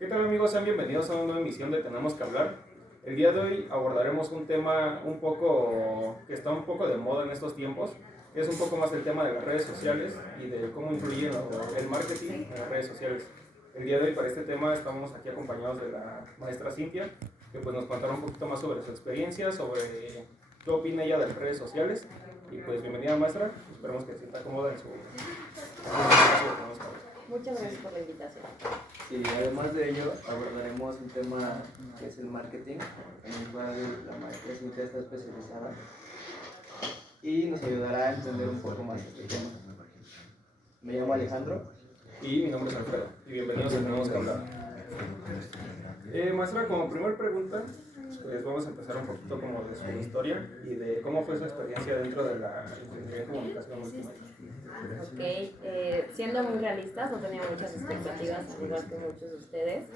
¿Qué tal amigos? Sean bienvenidos a una nueva emisión de Tenemos que hablar. El día de hoy abordaremos un tema que está un poco de moda en estos tiempos, que es un poco más el tema de las redes sociales y de cómo influye el marketing en las redes sociales. El día de hoy para este tema estamos aquí acompañados de la maestra Cintia, que pues nos contará un poquito más sobre su experiencia, sobre qué opina ella de las redes sociales. Y pues bienvenida maestra, esperemos que se sienta cómoda en su espacio. Muchas gracias por la invitación. Sí, además de ello, abordaremos un tema que es el marketing, en el cual la maestra Cintia está especializada y nos ayudará a entender un poco más este tema. Me llamo Alejandro. Y mi nombre es Alfredo, y bienvenidos a Tenemos que hablar. Maestra, como primer pregunta, pues vamos a empezar un poquito como de su historia y de cómo fue su experiencia dentro de la ingeniería en comunicación multimedia. Ok, siendo muy realistas, no tenía muchas expectativas, al igual que muchos de ustedes.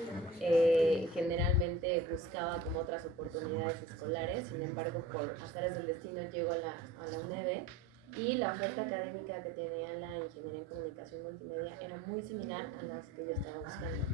Generalmente buscaba como otras oportunidades escolares, sin embargo, por azares del destino llego a la UNED y la oferta académica que tenía la ingeniería en comunicación multimedia era muy similar a las que yo estaba buscando.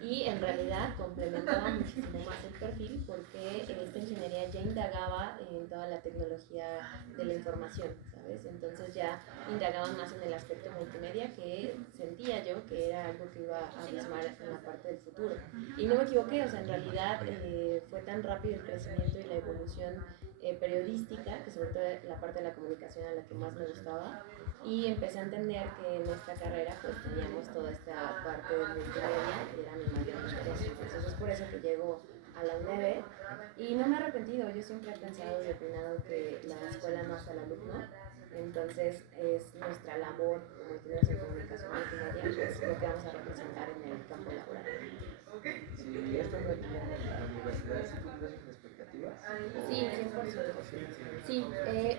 Y en realidad complementaba muchísimo más el perfil porque esta ingeniería ya indagaba en toda la tecnología de la información, ¿sabes? Entonces ya indagaban más en el aspecto multimedia que sentía yo que era algo que iba a abismar en la parte del futuro. Y no me equivoqué, o sea, en realidad fue tan rápido el crecimiento y la evolución periodística, que sobre todo la parte de la comunicación a la que más me gustaba, y empecé a entender que en esta carrera pues teníamos toda esta parte de multimedia que era mi mayor interés. Entonces es por eso que llego a la UNED y no me he arrepentido. Yo siempre he pensado y opinado que la escuela no hace al alumno, entonces es nuestra labor como ingenieros en comunicación multimedia pues lo que vamos a representar en el campo laboral. Si estando aquí en la universidad, ¿sí cumple sus expectativas? Sí, 100%. Sí,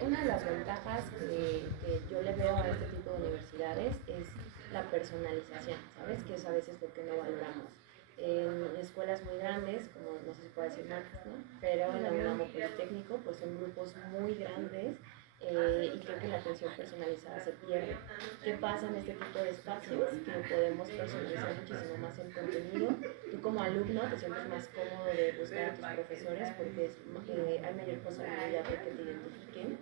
una de las ventajas que yo le veo a este tipo de universidades es la personalización, ¿sabes? Que es a veces lo que no valoramos. En escuelas muy grandes, como no sé si puede decir marcas, ¿no? Pero en la UNAM o Politécnico, pues son grupos muy grandes y creo que la atención personalizada se pierde. ¿Qué pasa en este tipo de espacios? Que podemos personalizar muchísimo más el contenido. Tú como alumno te sientes más cómodo de buscar a tus profesores porque hay mayor posibilidad de que te identifiquen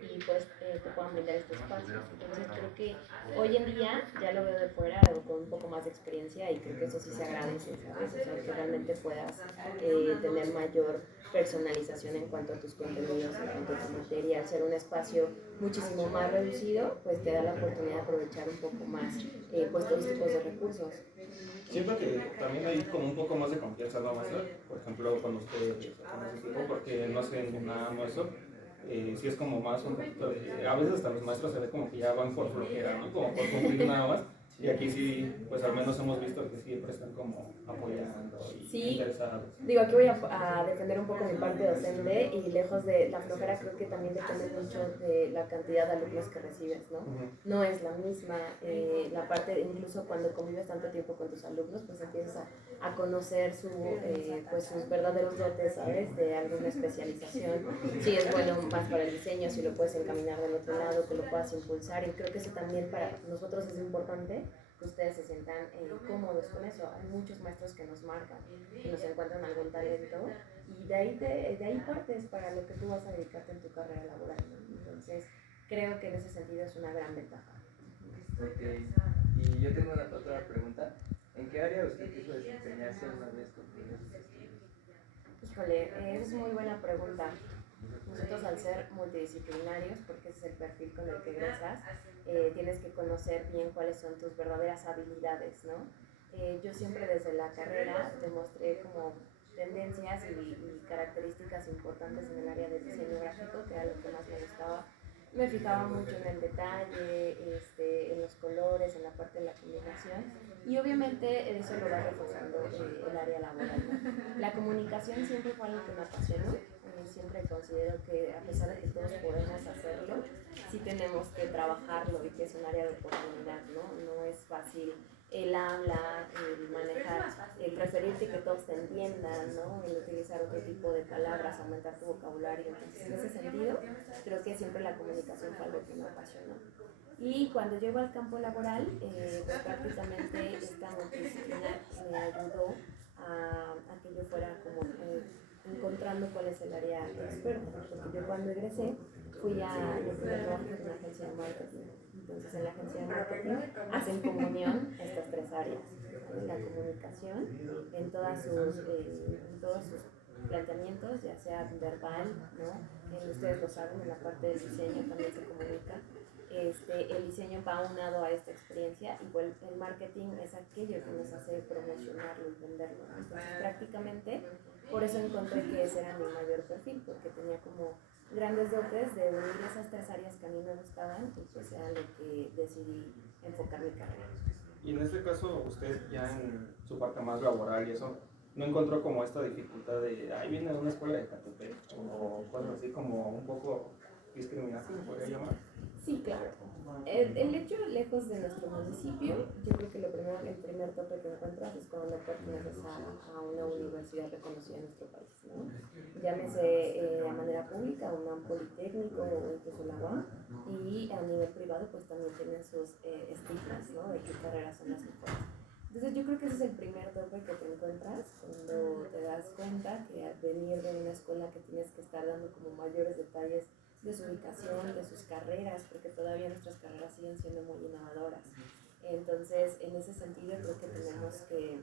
y pues te puedan brindar este espacio. Entonces creo que hoy en día ya lo veo de fuera o con un poco más de experiencia y creo que eso sí se agradece, ¿sabes? O sea, que realmente puedas tener mayor personalización en cuanto a tus contenidos, en cuanto a tu materia. Al ser un espacio muchísimo más reducido, pues te da la oportunidad de aprovechar un poco más pues todos tipos de recursos. Siento que también hay como un poco más de confianza, ¿no, maestra? Por ejemplo, cuando usted con ese tipo, porque no hacen nada no eso. Sí es como más un poquito de... A veces hasta los maestros se ve como que ya van por flojera, ¿no? Como por cumplir nada más. Y aquí sí, pues al menos hemos visto que siempre están como apoyando y Sí, interesados. digo, aquí voy a defender un poco mi parte docente y lejos de la flojera creo que también depende mucho de la cantidad de alumnos que recibes, ¿no? No es la misma, la parte, incluso cuando convives tanto tiempo con tus alumnos, pues empiezas a conocer pues sus verdaderos dotes, ¿sabes? De alguna especialización, si es bueno más para el diseño, si lo puedes encaminar del otro lado, que lo puedas impulsar y creo que eso también para nosotros es importante que ustedes se sientan cómodos con eso. Hay muchos maestros que nos marcan, que nos encuentran algún talento y de ahí partes para lo que tú vas a dedicarte en tu carrera laboral, ¿no? Entonces creo que en ese sentido es una gran ventaja. Ok, y yo tengo otra pregunta. ¿En qué área usted quiso desempeñarse una vez concluidos sus estudios? Híjole, esa es muy buena pregunta. Nosotros al ser multidisciplinarios, porque ese es el perfil con el que egresas, tienes que conocer bien cuáles son tus verdaderas habilidades, ¿no? Yo siempre desde la carrera demostré como tendencias y características importantes en el área de diseño gráfico, que era lo que más me gustaba. Me fijaba mucho en el detalle, en los colores, en la parte de la combinación y obviamente eso lo va reforzando el área laboral, ¿no? La comunicación siempre fue algo que me apasionó. Siempre considero que a pesar de que todos podemos hacerlo, sí tenemos que trabajarlo y que es un área de oportunidad, ¿no? No es fácil el habla, el manejar, el preferirte que todos te entiendan, ¿no? El utilizar otro tipo de palabras, aumentar tu vocabulario. Entonces, en ese sentido, creo que siempre la comunicación fue algo que me apasionó. Y cuando llego al campo laboral, pues prácticamente esta multidisciplinar me ayudó fuera como encontrando cuál es el área experta. Porque yo cuando egresé fui a mi primer trabajo en una agencia de marketing. Entonces en la agencia de marketing hacen comunión estas tres áreas, ¿vale? La comunicación en todos sus planteamientos, ya sea verbal, ¿no? Ustedes lo saben, en la parte del diseño también se comunica. El diseño va unado a esta experiencia, igual el marketing es aquello que nos hace promocionarlo y venderlo, ¿no? Entonces prácticamente por eso encontré que ese era mi mayor perfil, porque tenía como grandes dotes de unir esas tres áreas que a mí me gustaban y pues era lo que decidí enfocar mi carrera. Y en este caso, usted ya en su parte más laboral y eso, ¿no encontró como esta dificultad de, ahí viene de una escuela de Catepec o cosas así como un poco discriminación, podría llamar? Sí, claro. El hecho, lejos de nuestro municipio, yo creo que el primer tope que encuentras es cuando no perteneces a una universidad reconocida en nuestro país, ¿no? Llámese a manera pública, un politécnico o incluso la UAM, y a nivel privado pues también tienen sus estigmas, ¿no? De qué carreras son las mejores. Entonces yo creo que ese es el primer tope que te encuentras cuando te das cuenta que al venir de una escuela que tienes que estar dando como mayores detalles de su ubicación, de sus carreras, porque todavía nuestras carreras siguen siendo muy innovadoras. Entonces, en ese sentido, creo que tenemos que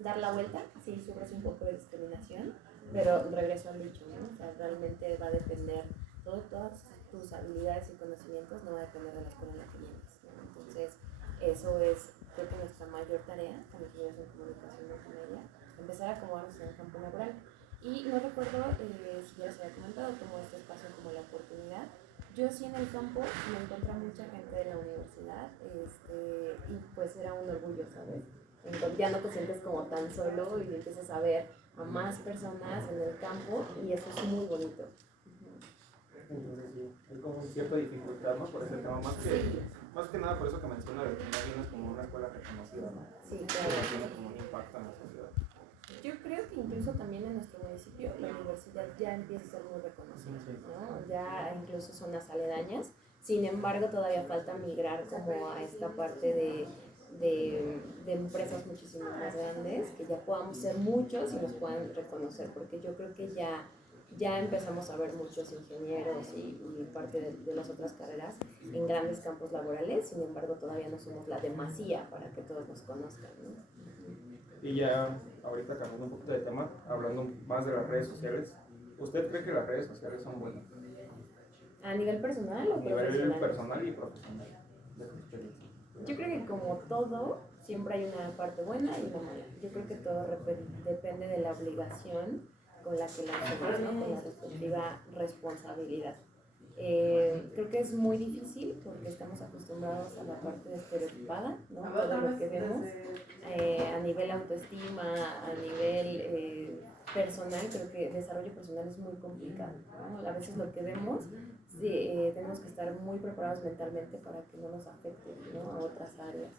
dar la vuelta, sí, sufres un poco de discriminación, pero regreso al dicho, ¿no? O sea, realmente va a depender, todas tus habilidades y conocimientos no va a depender de la escuela en la que vienes, ¿no? Entonces, eso es, creo que nuestra mayor tarea, como ingenieros en comunicación multimedia, empezar a acomodarnos en el campo laboral. Y no recuerdo si ya les había comentado como este espacio como la oportunidad. Yo sí en el campo me encontré mucha gente de la universidad y pues era un orgullo, ¿sabes? Entonces ya no te sientes como tan solo y empiezas a ver a más personas en el campo y eso es muy bonito. Entonces sí, hay como cierta dificultad, ¿no? Por ese tema, más que nada por eso que menciona de que no vienes como una escuela reconocida, ¿no? Sí, claro. Tiene como un impacto en la sociedad. Yo creo que incluso también en nuestro municipio la universidad ya empieza a ser muy reconocida, ¿no? Ya incluso zonas aledañas. Sin embargo, todavía falta migrar como a esta parte de empresas muchísimo más grandes, que ya podamos ser muchos y nos puedan reconocer, porque yo creo que ya empezamos a ver muchos ingenieros y parte de las otras carreras en grandes campos laborales, sin embargo todavía no somos la demasía para que todos nos conozcan, ¿no? Y ya, ahorita cambiando un poquito de tema, hablando más de las redes sociales, ¿usted cree que las redes sociales son buenas? ¿A nivel personal o A nivel profesional? personal y profesional, de su experiencia. Yo creo que como todo, siempre hay una parte buena y una mala. Yo creo que todo depende de la obligación con la que la hacemos, ¿no? Con la respectiva responsabilidad. Creo que es muy difícil porque estamos acostumbrados a la parte estereotipada, ¿no? Todo lo que vemos a nivel autoestima, a nivel personal, creo que el desarrollo personal es muy complicado, ¿no? A veces lo que vemos, sí, tenemos que estar muy preparados mentalmente para que no nos afecte, ¿no? A otras áreas.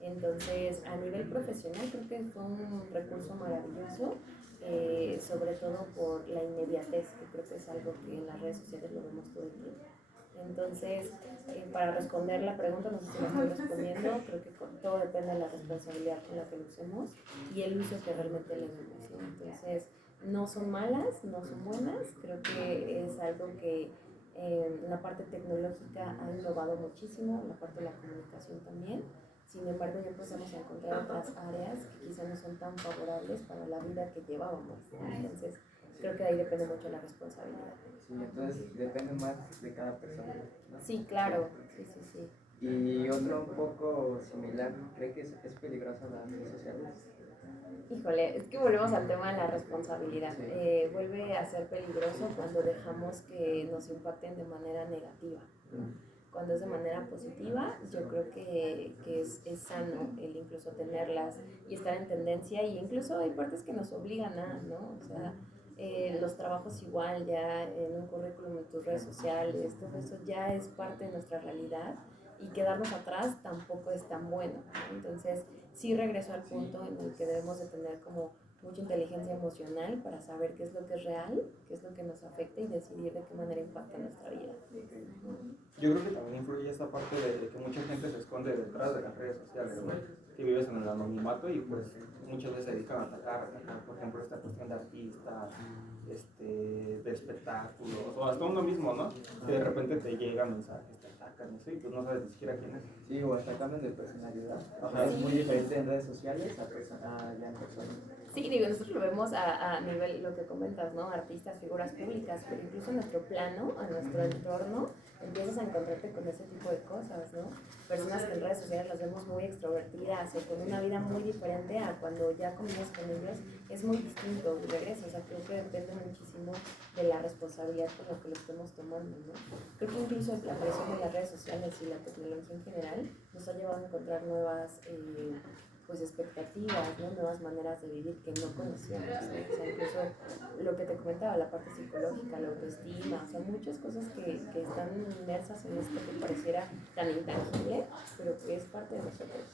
Entonces, a nivel profesional creo que fue un recurso maravilloso, sobre todo por la inmediatez, que creo que es algo que en las redes sociales lo vemos todo el tiempo. Entonces, para responder la pregunta, no sé si la estoy respondiendo, creo que todo depende de la responsabilidad con la que lo usemos y el uso que realmente le demos, ¿no? Entonces, no son malas, no son buenas, creo que es algo que la parte tecnológica ha innovado muchísimo, la parte de la comunicación también. Sin embargo, ya empezamos a encontrar otras áreas que quizás no son tan favorables para la vida que llevábamos, ¿no? Entonces, creo que de ahí depende mucho la responsabilidad. Sí, entonces depende más de cada persona, ¿no? Sí, claro, sí. Y otro un poco similar, ¿cree que es peligroso las redes sociales? Híjole, es que volvemos al tema de la responsabilidad. Vuelve a ser peligroso cuando dejamos que nos impacten de manera negativa, ¿no? Cuando es de manera positiva, yo creo que es sano el incluso tenerlas y estar en tendencia, y incluso hay partes que nos obligan a, ¿no? O sea, los trabajos igual, ya en un currículum, en tus redes sociales, todo eso ya es parte de nuestra realidad, y quedarnos atrás tampoco es tan bueno, ¿no? Entonces, sí regreso al punto en el que debemos de tener como mucha inteligencia emocional para saber qué es lo que es real, qué es lo que nos afecta y decidir de qué manera impacta nuestra vida. Yo creo que también influye esta parte de que mucha gente se esconde detrás de las redes sociales, ¿no? Que vives en el anonimato y pues muchas veces dedican a atacar, por ejemplo, esta cuestión de artistas, de espectáculos, o hasta uno mismo, ¿no? Que de repente te llegan mensajes, te atacan, y tú no sabes ni siquiera quién es. Sí, o hasta cambian de personalidad. Ajá. Es muy diferente en redes sociales a ya en persona. Sí, digo, nosotros lo vemos a nivel, lo que comentas, ¿no? Artistas, figuras públicas, pero incluso en nuestro plano, en nuestro entorno, empiezas a encontrarte con ese tipo de cosas, ¿no? Personas que en redes sociales las vemos muy extrovertidas o con una vida muy diferente a cuando ya convives con ellos, es muy distinto y regresa. O sea, creo que depende muchísimo de la responsabilidad con la que lo estemos tomando, ¿no? Creo que incluso la presión de las redes sociales y la tecnología en general nos ha llevado a encontrar nuevas pues expectativas, ¿no? Nuevas maneras de vivir que no conocíamos, ¿no? O sea, incluso lo que te comentaba, la parte psicológica, la autoestima, o sea, muchas cosas que están inmersas en esto que pareciera tan intangible, pero que es parte de nosotros.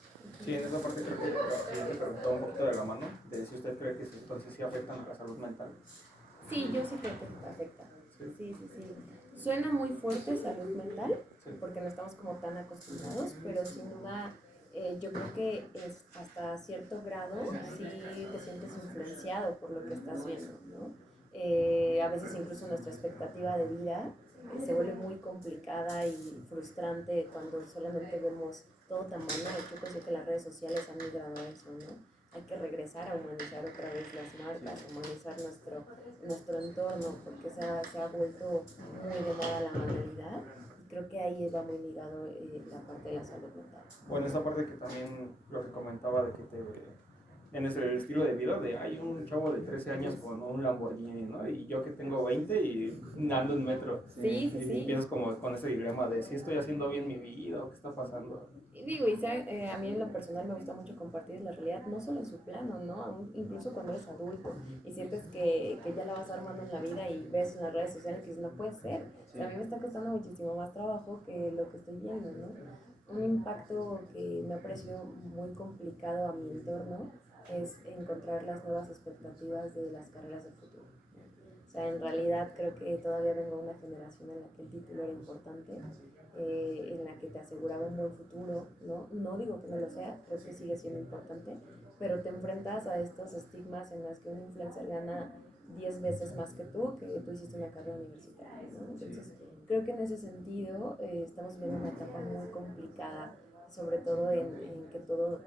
Sí, en esa parte creo que te preguntaba un poquito de la mano, de si usted cree que entonces sí afectan a la salud mental. Sí, yo sí creo que afecta. Sí. Suena muy fuerte salud mental, porque no estamos como tan acostumbrados, pero sin duda yo creo que es hasta cierto grado sí te sientes influenciado por lo que estás viendo, ¿no? A veces incluso nuestra expectativa de vida se vuelve muy complicada y frustrante cuando solamente vemos todo tan bueno. Yo creo que las redes sociales han migrado a eso, ¿no? Hay que regresar a humanizar otra vez las marcas, humanizar nuestro entorno, porque se ha vuelto muy de moda la manualidad. Creo que ahí va muy ligado la parte de la salud mental. Bueno, esa parte que también lo que comentaba de que en ese estilo de vida, de hay un chavo de 13 años con un Lamborghini, ¿no? Y yo que tengo 20 y ando en metro. Sí. Y empiezas como con ese dilema de si estoy haciendo bien mi vida o qué está pasando. Y digo, a mí en lo personal me gusta mucho compartir la realidad, no solo en su plano, ¿no? Incluso cuando eres adulto y sientes que ya la vas armando en la vida y ves en las redes sociales que dices, no puede ser. O sea, a mí me está costando muchísimo más trabajo que lo que estoy viendo, ¿no? Un impacto que me ha parecido muy complicado a mi entorno es encontrar las nuevas expectativas de las carreras del futuro. O sea, en realidad creo que todavía vengo de una generación en la que el título era importante, en la que te aseguraba un buen futuro, ¿no? No digo que no lo sea, creo que sigue siendo importante, pero te enfrentas a estos estigmas en los que un influencer gana 10 veces más que tú hiciste una carrera universitaria, ¿no? Entonces, creo que en ese sentido estamos viendo una etapa muy complicada, sobre todo en que todo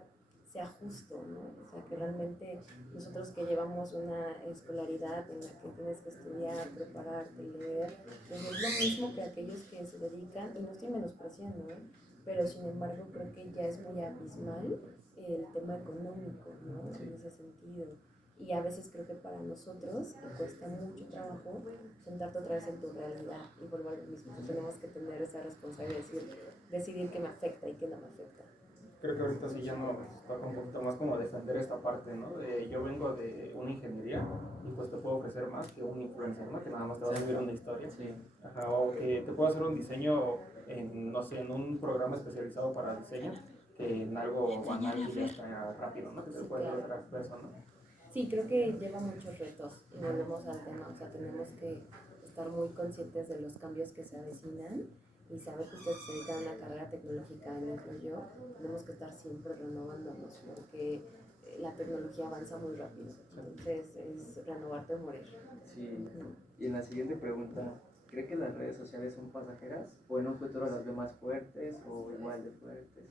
sea justo, ¿no? O sea, que realmente nosotros que llevamos una escolaridad en la que tienes que estudiar, prepararte, leer, pues no es lo mismo que aquellos que se dedican, y no estoy menospreciando, ¿eh? Pero sin embargo creo que ya es muy abismal el tema económico, ¿no? En ese sentido. Y a veces creo que para nosotros cuesta mucho trabajo sentarte otra vez en tu realidad y volver a lo mismo. Tenemos que tener esa responsabilidad de decidir qué me afecta y qué no me afecta. Creo que ahorita sí ya no toca un poquito más como defender esta parte, ¿no? Yo vengo de una ingeniería y pues te puedo ofrecer más que un influencer, ¿no? Que nada más te va a subir una historia. Sí. Ajá, o que te puedo hacer un diseño en, no sé, en un programa especializado para diseño, que en algo banal y ya está rápido, ¿no? Que te lo puede hacer otra persona. Sí, creo que lleva muchos retos y volvemos al tema, o sea, tenemos que estar muy conscientes de los cambios que se avecinan y saber que ustedes se dedican a una carrera tecnológica, y yo, tenemos que estar siempre renovándonos porque la tecnología avanza muy rápido, entonces es renovarte o morir. Sí, y en la siguiente pregunta, ¿cree que las redes sociales son pasajeras o en un futuro las ve más fuertes o igual de fuertes?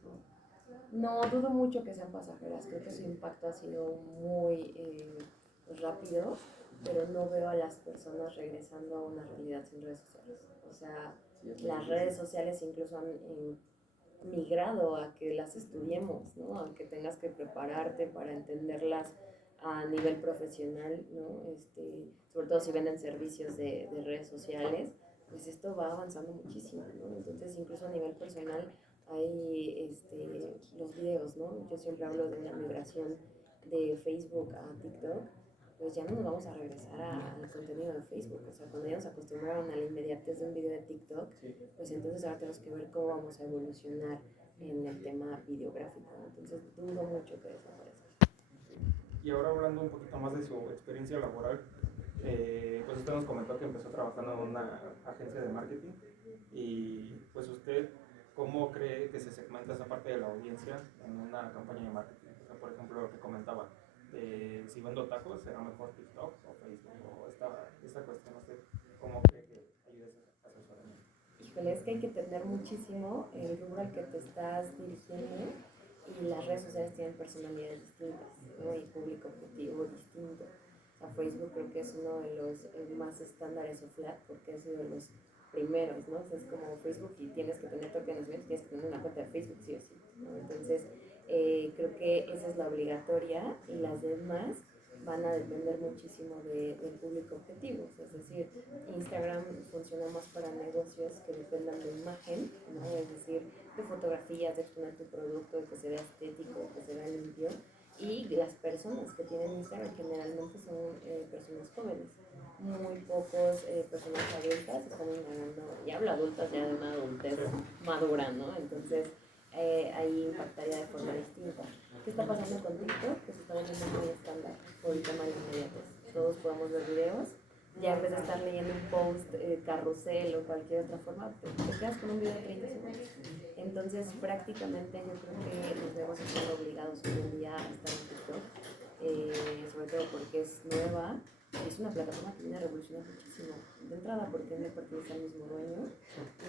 No, dudo mucho que sean pasajeras, creo que su impacto ha sido muy rápido, pero no veo a las personas regresando a una realidad sin redes sociales. O sea, las redes sociales incluso han migrado a que las estudiemos, ¿no? A que tengas que prepararte para entenderlas a nivel profesional, ¿no? Sobre todo si venden servicios de redes sociales, pues esto va avanzando muchísimo, ¿no? Entonces, incluso a nivel personal hay los videos, ¿no? Yo siempre hablo de una migración de Facebook a TikTok, pues ya no nos vamos a regresar al contenido de Facebook. O sea, cuando ya nos acostumbraron a la inmediatez de un video de TikTok, pues entonces ahora tenemos que ver cómo vamos a evolucionar en el tema videográfico. Entonces dudo mucho que desaparezca. Y ahora hablando un poquito más de su experiencia laboral, pues usted nos comentó que empezó trabajando en una agencia de marketing y pues usted, ¿cómo cree que se segmenta esa parte de la audiencia en una campaña de marketing? O sea, por ejemplo, lo que comentaba, si vendo tacos, será mejor TikTok o Facebook o esta cuestión, no sé cómo cree que ayude a asesorarme. Híjole, es que hay que entender muchísimo el rubro al que te estás dirigiendo y las redes sociales tienen personalidades distintas, ¿no? Y público objetivo distinto. O sea, Facebook creo que es uno de los más estándares o flat porque ha sido de los primeros, ¿no? O sea, es como Facebook y tienes que tener tu reconocimiento, tienes que tener una cuenta de Facebook sí o sí, ¿no? Entonces, creo que esa es la obligatoria y las demás van a depender muchísimo del público objetivo. O sea, es decir, Instagram funciona más para negocios que dependan de imagen, ¿no? Es decir, de fotografías, de exponer tu producto, de que se vea estético, que se vea limpio. Y las personas que tienen Instagram generalmente son personas jóvenes. Muy pocos personas adultas están indagando, y hablo adultas ya de una adultez madura, ¿no? Entonces, ahí impactaría de forma distinta. ¿Qué está pasando con TikTok? Que se está volviendo muy estándar por el tema de la inmediatez. Todos podemos ver videos, ya en vez de estar leyendo un post, carrusel o cualquier otra forma, te quedas con un video de 30 segundos. Entonces, prácticamente yo creo que los negocios son obligados hoy en día a estar en TikTok, sobre todo porque es nueva. Es una plataforma que viene a revolucionar muchísimo. De entrada, porque no pertenece al mismo dueño,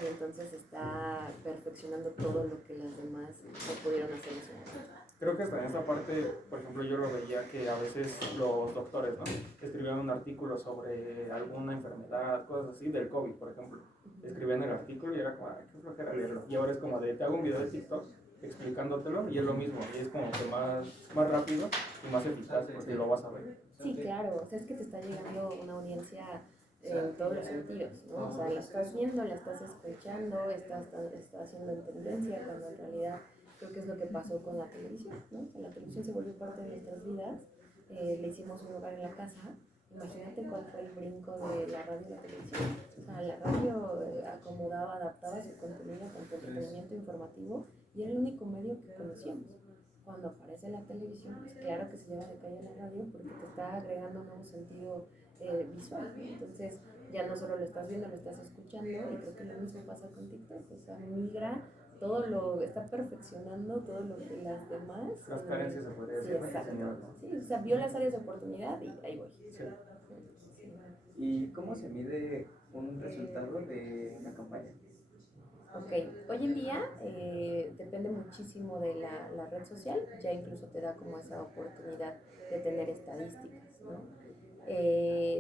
y entonces está perfeccionando todo lo que las demás no pudieron hacer en su momento. Creo que hasta en esta parte, por ejemplo, yo lo veía que a veces los doctores, ¿no? Escribían un artículo sobre alguna enfermedad, cosas así, del COVID, por ejemplo. Escribían el artículo y era como, ay, qué flojera leerlo. Y ahora es como de, te hago un video de TikTok explicándotelo y es lo mismo. Y es como que más rápido y más eficaz porque lo vas a ver. Sí, claro. O sea, es que te está llegando una audiencia en todos los sentidos, ¿no? O sea, la estás viendo, la estás escuchando, está haciendo en tendencia, cuando en realidad creo que es lo que pasó con la televisión, ¿no? Que la televisión se volvió parte de nuestras vidas, le hicimos un lugar en la casa. Imagínate cuál fue el brinco de la radio y la televisión. O sea, la radio acomodaba, adaptaba su contenido con entretenimiento informativo y era el único medio que conocíamos. Cuando aparece la televisión, pues claro que se lleva de calle la radio porque te está agregando un nuevo sentido visual. Entonces, ya no solo lo estás viendo, lo estás escuchando, y creo que lo mismo pasa con TikTok. O sea, migra todo está perfeccionando todo lo que las demás. Las carencias se podría Sí, decir. exacto. Sí, o sea, vio las áreas de oportunidad y ahí voy. Sí. ¿Y cómo se mide un resultado de una campaña? Ok, hoy en día depende muchísimo de la red social, ya incluso te da como esa oportunidad de tener estadísticas, ¿no?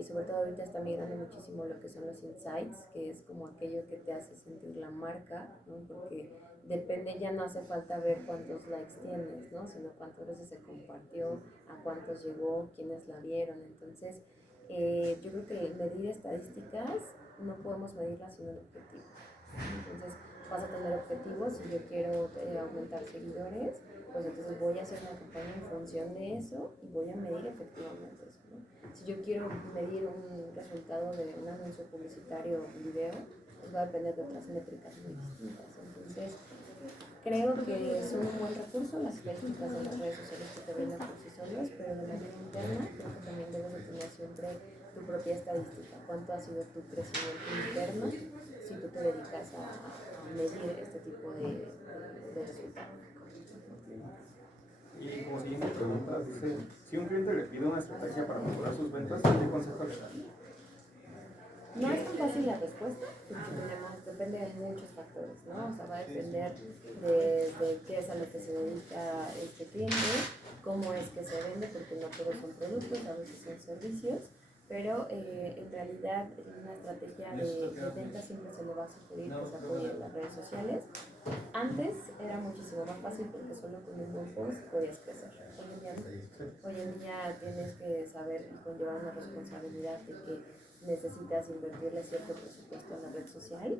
Sobre todo ahorita está migrando muchísimo lo que son los insights, que es como aquello que te hace sentir la marca, ¿no? Porque depende, ya no hace falta ver cuántos likes tienes, ¿no? Sino cuántas veces se compartió, a cuántos llegó, quiénes la vieron. Entonces, yo creo que medir estadísticas no podemos medirlas sin un objetivo. Entonces vas a tener objetivos. Si yo quiero aumentar seguidores, pues entonces voy a hacer una campaña en función de eso y voy a medir efectivamente eso, ¿no? Si yo quiero medir un resultado de un anuncio publicitario o video, pues va a depender de otras métricas muy distintas. Entonces creo que son un buen recurso las estadísticas en las redes sociales que te brindan por sí solos, pero de manera interna creo que también debes de tener siempre tu propia estadística. ¿Cuánto ha sido tu crecimiento interno si tú te dedicas a medir este tipo de resultados? Y como siguiente pregunta, dice, si un cliente le pide una estrategia para mejorar sus ventas, ¿qué consejo le da? No es tan fácil la respuesta, porque depende de muchos factores, ¿no? O sea, va a depender de qué es a lo que se dedica este cliente, cómo es que se vende, porque no todos son productos, a veces son servicios, pero en realidad una estrategia de venta siempre se le va a sugerir que se apoye en las redes sociales. Antes era muchísimo más fácil porque solo con un buen post podías crecer. Hoy en día no. Hoy en día tienes que saber y conllevar una responsabilidad de que necesitas invertirle cierto presupuesto en la red social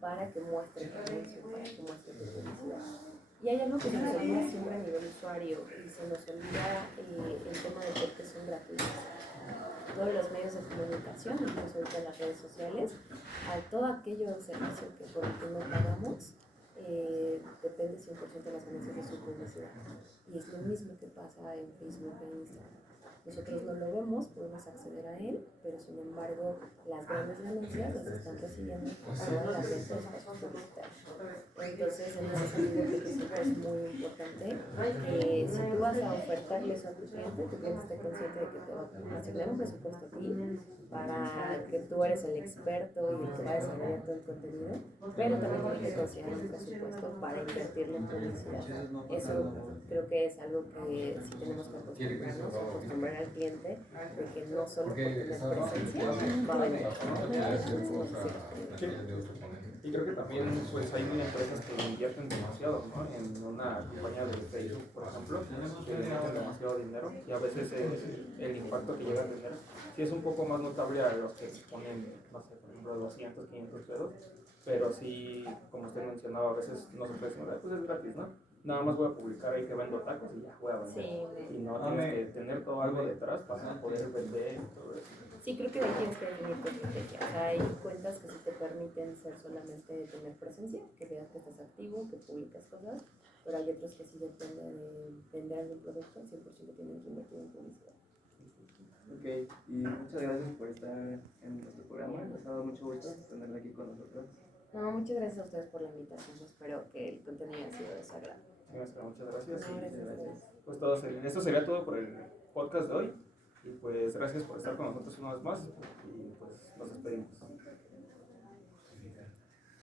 para que muestre tu anuncio, para que muestre tu publicidad. Y hay algo que se nos olvida siempre a nivel usuario y se nos olvida el tema de por qué son gratuitos. Todos los medios de comunicación, incluso ahorita las redes sociales, a todo aquello servicio que por el que no pagamos, depende 100% de las ganancias de su publicidad. Y es lo mismo que pasa en Facebook e Instagram. Nosotros no lo vemos somos podemos acceder a él, pero sin embargo las grandes ganancias las están recibiendo todas las ventas de espacios publicitarios. Entonces, en ese sentido, creo que siempre es muy importante que si tú vas a ofertarle eso a tu cliente esté consciente de que te va a asignar un presupuesto a ti para que tú eres el experto y el que va a desarrollar todo el contenido, pero también tiene que considerar un presupuesto para invertirle en publicidad. Eso creo que es algo que sí tenemos que acostumbrarnos, acostumbrar al cliente de que no solo por tener presencia va a vender. Y creo que también pues hay empresas que invierten demasiado, ¿no? En una campaña de Facebook, por ejemplo, que invierten demasiado dinero y a veces el impacto que llega a tener sí es un poco más notable a los que ponen, no sé, por ejemplo, 200, 500 pesos, pero sí, como usted mencionaba, a veces nos ofrecen, pues es gratis, ¿no? Nada más voy a publicar ahí que vendo tacos y ya voy a vender. Sí. Y no tienes que tener todo algo detrás para poder vender y todo eso. Sí, creo que ahí tienes que definir tu estrategia. O sea, hay cuentas que sí te permiten ser solamente tener presencia, que veas que estás activo, que publicas cosas, pero hay otros que sí depende de vender algún producto, 100% tienen que invertir en publicidad. Ok, y muchas gracias por estar en nuestro programa. Nos ha dado mucho gusto tenerla aquí con nosotros. No, muchas gracias a ustedes por la invitación. Espero que el contenido haya sido de su agrado. Sí, maestra, muchas gracias. No, gracias a ustedes. Pues todo esto sería todo por el podcast de hoy. Y pues gracias por estar con nosotros una vez más. Y pues nos despedimos.